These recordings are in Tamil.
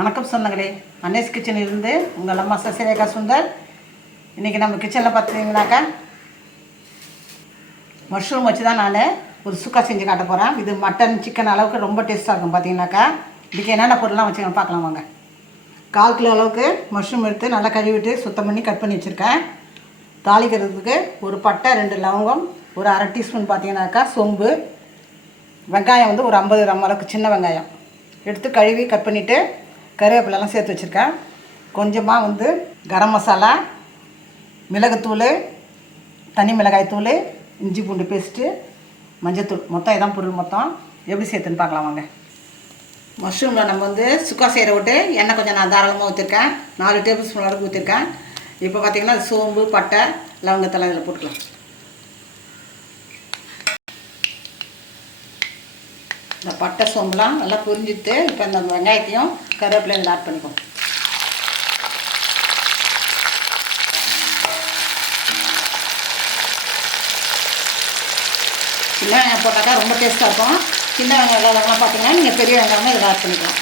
வணக்கம் சொந்தங்களே. அன்னேஸ் கிச்சன் இருந்து உங்கள் அம்மா சசிரேகா சுந்தர். இன்றைக்கி நம்ம கிச்சனில் பார்த்தீங்கன்னாக்கா மஷ்ரூம் வச்சு தான் நான் ஒரு சுக்கா செஞ்சு காட்ட போகிறேன் இது மட்டன் சிக்கன் அளவுக்கு ரொம்ப டேஸ்ட்டாக இருக்கும் பார்த்தீங்கன்னாக்கா இதுக்கு என்னென்ன பொருள்லாம் வச்சுக்கணும் பார்க்கலாம் வாங்க. கால் கிலோ அளவுக்கு மஷ்ரூம் எடுத்து நல்லா கழுவிட்டு சுத்தம் பண்ணி கட் பண்ணி வச்சுருக்கேன். தாளிக்கிறதுக்கு ஒரு பட்டை ரெண்டு லவங்கம் ஒரு அரை டீஸ்பூன் பார்த்தீங்கன்னாக்கா சோம்பு வெங்காயம் வந்து ஒரு ஐம்பது கிராம் அளவுக்கு சின்ன வெங்காயம். எடுத்து கழுவி கட் பண்ணிவிட்டு கருவேப்பிலெல்லாம் சேர்த்து வச்சுருக்கேன். கொஞ்சமாக வந்து கரம் மசாலா மிளகுத்தூள் தனி மிளகாய் தூள் இஞ்சி பூண்டு பேஸ்ட்டு மஞ்சத்தூள். மொத்தம் இதான் பொருள் மொத்தம். எப்படி சேர்த்துன்னு பார்க்கலாம் வாங்க. மஷ்ரூமில் நம்ம வந்து சுக்கா செய்கிற விட்டு எண்ணெய் கொஞ்சம் நான் தாராளமாக ஊற்றிருக்கேன் நாலு டேபிள் ஸ்பூன் அளவுக்கு ஊற்றிருக்கேன் இப்போ பார்த்திங்கன்னா சோம்பு பட்டை லவங்கத்தெல்லாம் இதில் போட்டுக்கலாம். இந்த பட்டை சோம்புலாம் நல்லா புரிஞ்சுட்டு இப்போ இந்த வெங்காயத்தையும் கருவேப்பிலையும் ஆட் பண்ணிக்கோ. சின்ன வெங்காயம் போட்டாக்கா ரொம்ப டேஸ்ட்டாக இருக்கும். சின்ன வெங்காயம் வெங்காயம்லாம் பார்த்தீங்கன்னா நீங்கள் பெரிய வெங்காயமே இதில் ஆட் பண்ணிக்கலாம்.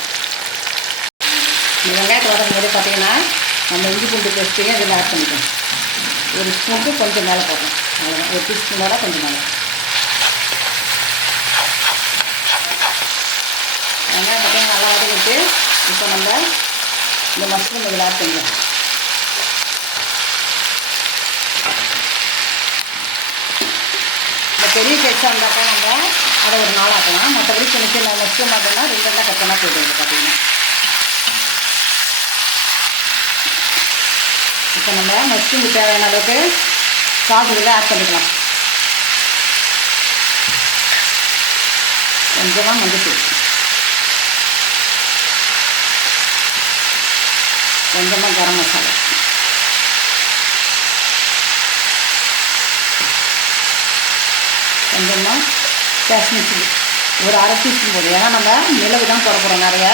இந்த வெங்காயத்தை வதங்கும்போது பார்த்தீங்கன்னா நம்ம இஞ்சி பூண்டு பேஸ்ட்டையும் இதில் ஆட் பண்ணிக்கலாம். ஒரு ஸ்பூனுக்கு கொஞ்சம் மேலே போடணும். ஒரு டீஸ்பூனோட கொஞ்சம் மேலே வெங்காயம் பார்த்தீங்கன்னா நல்லா வதக்கிட்டு இப்போ நம்ம இந்த மஷ்ரூம் இதில் ஆட் பண்ணிக்கலாம் இந்த பெரிய சைஸாக இருந்தாக்கா நம்ம அதை ஒரு நாள் ஆக்கலாம். மற்றபடி சின்ன சின்ன மஷ்ரூம் ஆட்டோம்னா ரெண்டு நாள் கட் பண்ணால் போயிடுது பார்த்தீங்கன்னா. இப்போ நம்ம மஷ்ரூம் தேவையான அளவுக்கு சால்ட் இதில் ஆட் பண்ணிக்கலாம். கொஞ்சமாக மஞ்சத்தூள். கொஞ்சமாக கரம் மசாலா. கொஞ்சமாக காஷ்மீர் சில்லி. ஒரு அரை டீஸ்பூன் போதும். ஏன்னா நம்ம மிளகு தான் போட போகிறோம் நிறைய.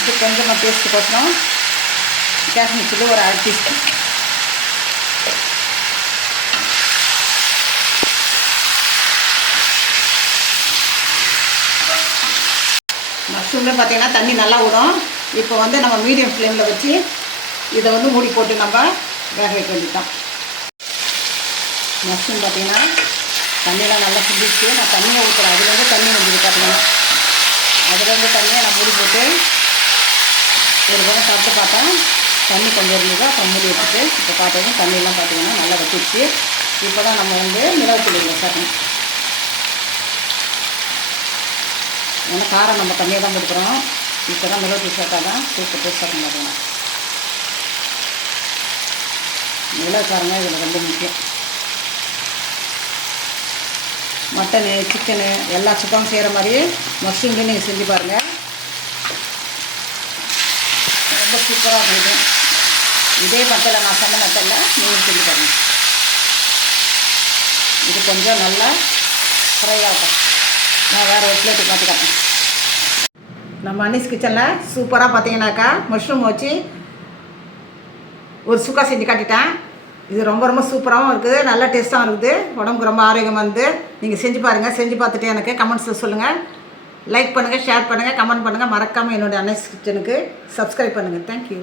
இது கொஞ்சமாக டேஸ்ட்டு போட்டோம் காஷ்மீர் சில்லி ஒரு அரை டீஸ்பூன். மஷ்ரூம்ல பார்த்தீங்கன்னா தண்ணி நல்லா விடும் இப்போ வந்து நம்ம மீடியம் ஃப்ளேமில் வச்சு இதை வந்து மூடி போட்டு நம்ம வேக வைக்க வேண்டியதான் மஷ்ரூம் பார்த்திங்கன்னா தண்ணியெலாம் நல்லா சுண்டிச்சு நான் தண்ணியை ஊற்றுறேன் அதுலேருந்து தண்ணி வந்துது பார்த்தீங்கன்னா. அதுலேருந்து தண்ணியை நான் மூடி போட்டு ஒரு பக்கம் சாப்பிட்டு பார்த்தேன். தண்ணி கொஞ்சம் இருந்தது அப்புறம் மூடி வச்சுட்டு இப்போ பார்த்ததும் தண்ணியெல்லாம் பார்த்திங்கன்னா நல்லா வச்சிருச்சு இப்போ தான் நம்ம வந்து மிளகுத்தூள் இதில் சேர்க்கணும். ஏன்னா காரம் நம்ம கம்மியாக தான் கொடுக்குறோம் இப்போ தான் மிளகு சேர்த்தா தான் சூப்பர் டேஸ்ட்டாக கொண்டாடுவோம் பார்த்தீங்கன்னா மிளகு காரங்க இதில் ரொம்ப முக்கியம் மட்டனு சிக்கனு எல்லா சுத்தம் செய்கிற மாதிரியே மஷ்ரூம்லேயும் நீங்கள் செஞ்சு பாருங்கள் ரொம்ப சூப்பராக போயிடும் இதே மட்டத்தில் நான் சொன்ன மட்டத்தில் நீங்கள் செஞ்சு பாருங்கள் இது கொஞ்சம் நல்லா ஃப்ரை ஆகும். நான் வேறு ஒரு பிளேட்டு மாற்றி காட்டேன் நம்ம அனிஸ் கிச்சனில் சூப்பராக பார்த்தீங்கன்னாக்கா மஷ்ரூம் வச்சு ஒரு சுக்கா செஞ்சு காட்டிட்டேன். இது ரொம்ப ரொம்ப சூப்பராகவும் இருக்குது நல்ல டேஸ்ட்டாகவும் இருக்குது. உடம்புக்கு ரொம்ப ஆரோக்கியமாக இருந்து நீங்கள் செஞ்சு பாருங்கள் செஞ்சு பார்த்துட்டு எனக்கு கமெண்ட்ஸில் சொல்லுங்கள் லைக் பண்ணுங்கள் ஷேர் பண்ணுங்கள் கமெண்ட் பண்ணுங்கள் மறக்காமல் என்னுடைய அனிஸ் கிச்சனுக்கு சப்ஸ்கிரைப் பண்ணுங்கள் தேங்க்யூ